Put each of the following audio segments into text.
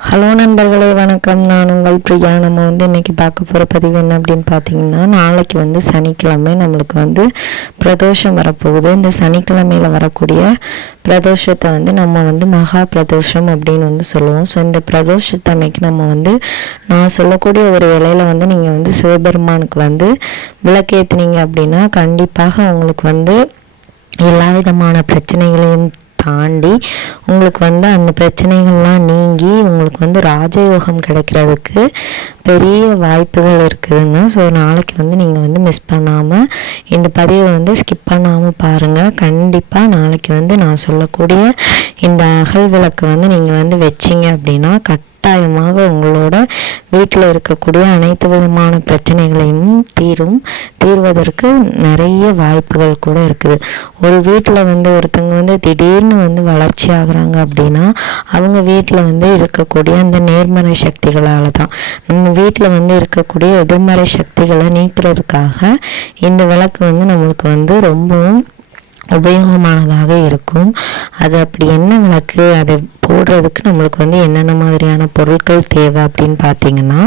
Hello நண்பர்களே, வணக்கம். நான் உங்கள் பிரியா. நம்ம இன்றைக்கி பார்க்க போகிற பதிவு என்ன அப்படின்னு பார்த்தீங்கன்னா, நாளைக்கு சனிக்கிழமை நம்மளுக்கு பிரதோஷம் வரப்போகுது. இந்த சனிக்கிழமையில் வரக்கூடிய பிரதோஷத்தை நம்ம மகா பிரதோஷம் அப்படின்னு சொல்லுவோம். ஸோ இந்த பிரதோஷத்தை அன்னைக்கு நம்ம நான் சொல்லக்கூடிய ஒரு இலையில் நீங்கள் சிவபெருமானுக்கு விளக்கேற்றினீங்க அப்படின்னா கண்டிப்பாக உங்களுக்கு எல்லா விதமான பிரச்சனைகளையும் தாண்டி உங்களுக்கு அந்த பிரச்சனைகள்லாம் நீங்கி உங்களுக்கு ராஜயோகம் கிடைக்கிறதுக்கு பெரிய வாய்ப்புகள் இருக்குதுங்க. ஸோ நாளைக்கு நீங்கள் மிஸ் பண்ணாமல் இந்த பதிவை ஸ்கிப் பண்ணாமல் பாருங்கள். கண்டிப்பாக நாளைக்கு நான் சொல்லக்கூடிய இந்த அகல் விளக்கு நீங்கள் வச்சிங்க அப்படின்னா கட்டாயமாக உங்களோட வீட்டில் இருக்கக்கூடிய அனைத்து விதமான பிரச்சனைகளையும் தீர்வதற்கு நிறைய வாய்ப்புகள் கூட இருக்குது. ஒரு வீட்டில் ஒருத்தங்க திடீர்னு வளர்ச்சி ஆகுறாங்க அப்படின்னா அவங்க வீட்டில் இருக்கக்கூடிய அந்த நேர்மறை சக்திகளால் தான். நம்ம வீட்டில் இருக்கக்கூடிய எதிர்மறை சக்திகளை நீக்கிறதுக்காக இந்த விளக்கு நம்மளுக்கு ரொம்பவும் உபயோகமானதாக இருக்கும். அது அப்படி என்ன விளக்கு, அதை போடுறதுக்கு நம்மளுக்கு என்னென்ன மாதிரியான பொருட்கள் தேவை அப்படின்னு பார்த்தீங்கன்னா,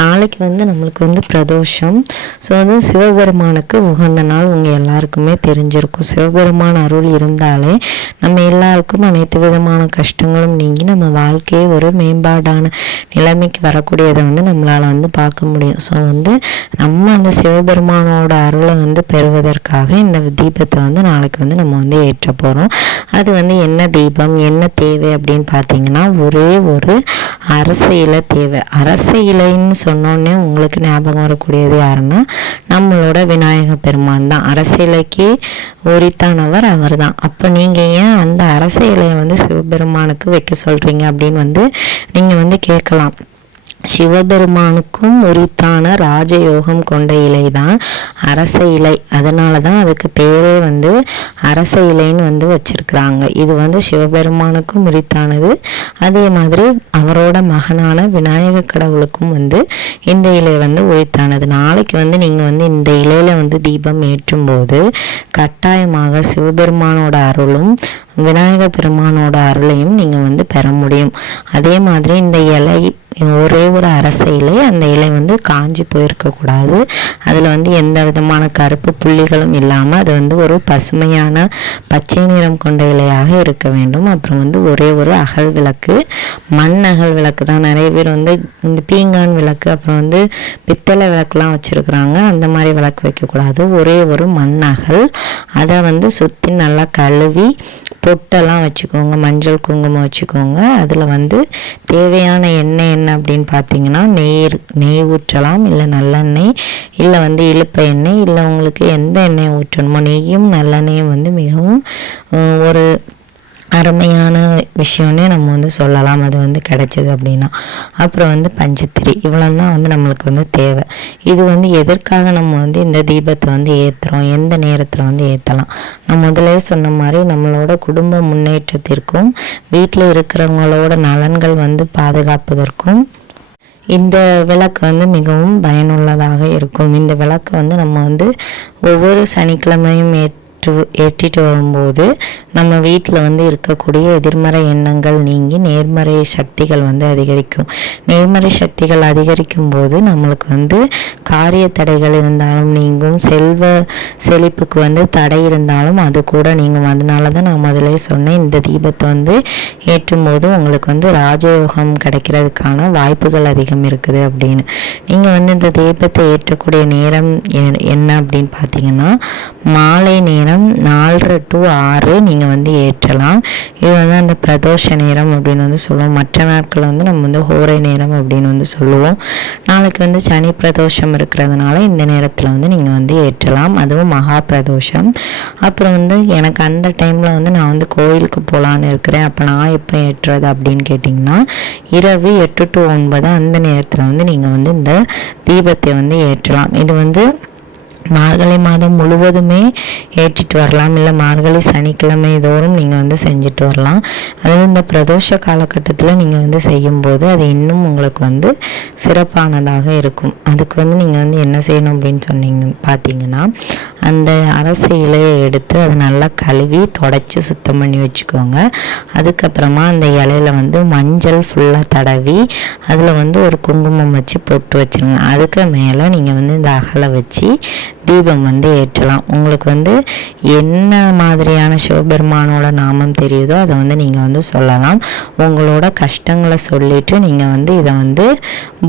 நாளைக்கு நம்மளுக்கு பிரதோஷம். ஸோ சிவபெருமானுக்கு உகந்த நாள் உங்கள் எல்லாருக்குமே தெரிஞ்சிருக்கும். சிவபெருமான் அருள் இருந்தாலே நம்ம எல்லாருக்கும் அனைத்து விதமான கஷ்டங்களும் நீங்கி நம்ம வாழ்க்கையை ஒரு மேம்பாடான நிலைமைக்கு வரக்கூடியதை நம்மளால் பார்க்க முடியும். ஸோ நம்ம அந்த சிவபெருமானோட அருளை பெறுவதற்காக இந்த தீபத்தை நாளைக்கு நம்ம ஏற்ற போகிறோம். அது என்ன தீபம், என்ன தேவை அப்படின்னு பார்த்தீங்கன்னா, ஒரே ஒரு அரச இலை தேவை. அரச இலைன்னு சொன்னோடனே உங்களுக்கு ஞாபகம் வரக்கூடியது யாருன்னா நம்மளோட விநாயக பெருமான் தான். அரச இலைக்கு உரித்தானவர் அவர் தான். அப்போ நீங்கள் ஏன் அந்த அரச இலையை சிவபெருமானுக்கு வைக்க சொல்கிறீங்க அப்படின்னு நீங்கள் கேட்கலாம். சிவபெருமானுக்கும் உரித்தான ராஜயோகம் கொண்ட இலை தான் அரச இலை. அதனால தான் அதுக்கு பேரே அரச இலைன்னு வச்சிருக்கிறாங்க. இது சிவபெருமானுக்கும் உரித்தானது. அதே மாதிரி அவரோட மகனான விநாயக கடவுளுக்கும் இந்த இலை உரித்தானது. நாளைக்கு நீங்கள் இந்த இலையில தீபம் ஏற்றும் போது கட்டாயமாக சிவபெருமானோட அருளும் விநாயக பெருமானோட அருளையும் நீங்கள் பெற முடியும். அதே மாதிரி இந்த இலை ஒரே ஒரு அரச இலை, அந்த இலை காஞ்சி போயிருக்கக்கூடாது. அதில் எந்த விதமான கருப்பு புள்ளிகளும் இல்லாமல் அது ஒரு பசுமையான பச்சை நிறம் கொண்ட இலையாக இருக்க வேண்டும். அப்புறம் ஒரே ஒரு அகல் விளக்கு, மண் அகல் விளக்கு தான். நிறைய பேர் இந்த பீங்கான் விளக்கு அப்புறம் பித்தளை விளக்குலாம் வச்சுருக்குறாங்க. அந்த மாதிரி விளக்கு வைக்கக்கூடாது. ஒரே ஒரு மண் அகல், அதை சுற்றி நல்லா கழுவி பொட்டெல்லாம் வச்சுக்கோங்க, மஞ்சள் குங்குமம் வச்சுக்கோங்க. அதில் தேவையான எண்ணெய் என்ன அப்படின்னு பார்த்தீங்கன்னா, நெய் ஊற்றலாம், இல்லை நல்லெண்ணெய், இல்லை இழுப்ப எண்ணெய், இல்லை உங்களுக்கு எந்த எண்ணெய் ஊற்றணுமோ. நெய்யும் நல்லெண்ணெயும் மிகவும் ஒரு அருமையான விஷயம்னே நம்ம சொல்லலாம். அது கிடைச்சது அப்படின்னா அப்புறம் பஞ்சத்திரி, இவ்வளோ தான் நம்மளுக்கு தேவை. இது எதற்காக நம்ம இந்த தீபத்தை ஏற்றுறோம், எந்த நேரத்தில் ஏற்றலாம். நான் முதலே சொன்ன மாதிரி நம்மளோட குடும்ப முன்னேற்றத்திற்கும் வீட்டில் இருக்கிறவங்களோட நலன்கள் பாதுகாப்பதற்கும் இந்த விளக்கு மிகவும் பயனுள்ளதாக இருக்கும். இந்த விளக்கு நம்ம ஒவ்வொரு சனிக்கிழமையும் ஏற்றிட்டு வரும்போது நம்ம வீட்டில் இருக்கக்கூடிய எதிர்மறை எண்ணங்கள் நீங்கி நேர்மறை சக்திகள் அதிகரிக்கும். நேர்மறை சக்திகள் அதிகரிக்கும் போது நம்மளுக்கு காரிய தடைகள் இருந்தாலும் நீங்கும், செல்வ செழிப்புக்கு தடை இருந்தாலும் அது கூட நீங்கும். அதனால தான் நான் முதலே சொன்னேன், இந்த தீபத்தை ஏற்றும் போது உங்களுக்கு ராஜயோகம் கிடைக்கிறதுக்கான வாய்ப்புகள் அதிகம் இருக்குது அப்படின்னு. நீங்கள் இந்த தீபத்தை ஏற்றக்கூடிய நேரம் என்ன அப்படின்னு பார்த்தீங்கன்னா, மாலை நேரம் 4:30 to 6 நீங்கள் ஏற்றலாம். இது அந்த பிரதோஷ நேரம் அப்படின்னு சொல்லுவோம். மற்ற நாட்களில் நம்ம ஹோரை நேரம் அப்படின்னு சொல்லுவோம். நாளைக்கு சனி பிரதோஷம் இருக்கிறதுனால இந்த நேரத்தில் நீங்கள் ஏற்றலாம். அதுவும் மகா பிரதோஷம். அப்புறம் எனக்கு அந்த டைமில் நான் கோயிலுக்கு போகலான்னு இருக்கிறேன். அப்போ நான் எப்போ ஏற்றுறது அப்படின்னு கேட்டிங்கன்னா, இரவு 8 to 9 அந்த நேரத்தில் நீங்கள் இந்த தீபத்தை ஏற்றலாம். இது மார்கழி மாதம் முழுவதுமே ஏற்றிட்டு வரலாம், இல்லை மார்கழி சனிக்கிழமை தோறும் நீங்கள் செஞ்சுட்டு வரலாம். அதுவும் இந்த பிரதோஷ காலகட்டத்தில் நீங்கள் செய்யும்போது அது இன்னும் உங்களுக்கு சிறப்பானதாக இருக்கும். அதுக்கு நீங்கள் என்ன செய்யணும் அப்படின்னு பார்த்தீங்கன்னா, அந்த அரச இலையை எடுத்து அதை நல்லா கழுவி தொடச்சி சுத்தம் பண்ணி வச்சுக்கோங்க. அதுக்கப்புறமா அந்த இலையில வந்து மஞ்சள் ஃபுல்லாக தடவி அதில் வந்து ஒரு குங்குமம் வச்சு பொட்டு வச்சுருங்க. அதுக்கு மேலே நீங்கள் வந்து இந்த அகலை வச்சு தீபம் வந்து ஏற்றலாம். உங்களுக்கு வந்து என்ன மாதிரியான சிவபெருமானோட நாமம் தெரியுதோ அதை வந்து நீங்கள் வந்து சொல்லலாம். உங்களோட கஷ்டங்களை சொல்லிவிட்டு நீங்கள் வந்து இதை வந்து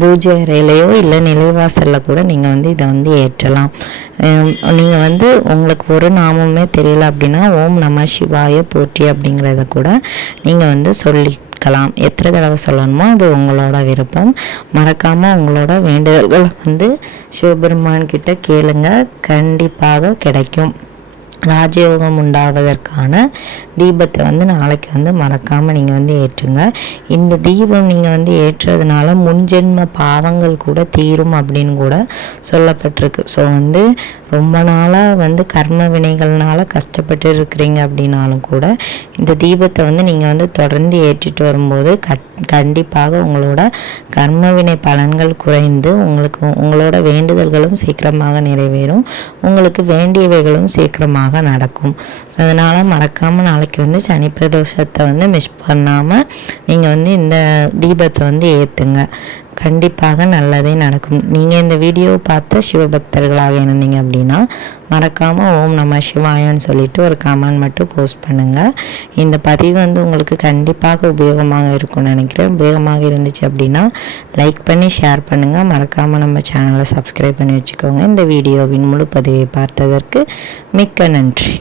பூஜை அறையிலையோ இல்லை நிலைவாசலில் கூட நீங்கள் வந்து இதை வந்து ஏற்றலாம். நீங்கள் வந்து உங்களுக்கு ஒரு நாமமே தெரியல அப்படின்னா ஓம் நம சிவாய போற்றி அப்படிங்கிறத கூட நீங்கள் வந்து சொல்லிக்கலாம். எத்தனை தடவை சொல்லணுமோ அது உங்களோட விருப்பம். மறக்காமல் உங்களோட வேண்டுதல்களை வந்து சிவபெருமான் கிட்ட கேளுங்க, கண்டிப்பாக கிடைக்கும். ராஜயோகம் உண்டாவதற்கான தீபத்தை வந்து நாளைக்கு வந்து மறக்காமல் நீங்கள் வந்து ஏற்றுங்க. இந்த தீபம் நீங்கள் வந்து ஏற்றுறதுனால முன்ஜென்ம பாவங்கள் கூட தீரும் அப்படின்னு கூட சொல்லப்பட்டிருக்கு. ஸோ வந்து ரொம்ப நாளாக வந்து கர்ம வினைகள்னால கஷ்டப்பட்டு இருக்கிறீங்க அப்படின்னாலும் கூட இந்த தீபத்தை வந்து நீங்கள் வந்து தொடர்ந்து ஏற்றிட்டு வரும்போது கண்டிப்பாக உங்களோட கர்மவினை பலன்கள் குறைந்து உங்களோட வேண்டுதல்களும் சீக்கிரமாக நிறைவேறும், உங்களுக்கு வேண்டியவைகளும் சீக்கிரமாக நடக்கும். ஸோ அதனால் மறக்காமல் நாளைக்கு வந்து சனி பிரதோஷத்தை வந்து மிஸ் பண்ணாமல் நீங்கள் வந்து இந்த தீபத்தை வந்து ஏற்றுங்க. கண்டிப்பாக நல்லதே நடக்கும். நீங்கள் இந்த வீடியோ பார்த்த சிவபக்தர்களாக இருந்தீங்க அப்படின்னா மறக்காமல் ஓம் நம சிவாயன்னு சொல்லிட்டு ஒரு கமெண்ட் மட்டும் போஸ்ட் பண்ணுங்கள். இந்த பதிவு வந்து உங்களுக்கு கண்டிப்பாக உபயோகமாக இருக்கும்னு நினைக்கிறேன். உபயோகமாக இருந்துச்சு அப்படின்னா லைக் பண்ணி ஷேர் பண்ணுங்கள். மறக்காமல் நம்ம சேனலை சப்ஸ்கிரைப் பண்ணி வச்சுக்கோங்க. இந்த வீடியோவின் முழு பதிவை பார்த்ததற்கு மிக்க நன்றி.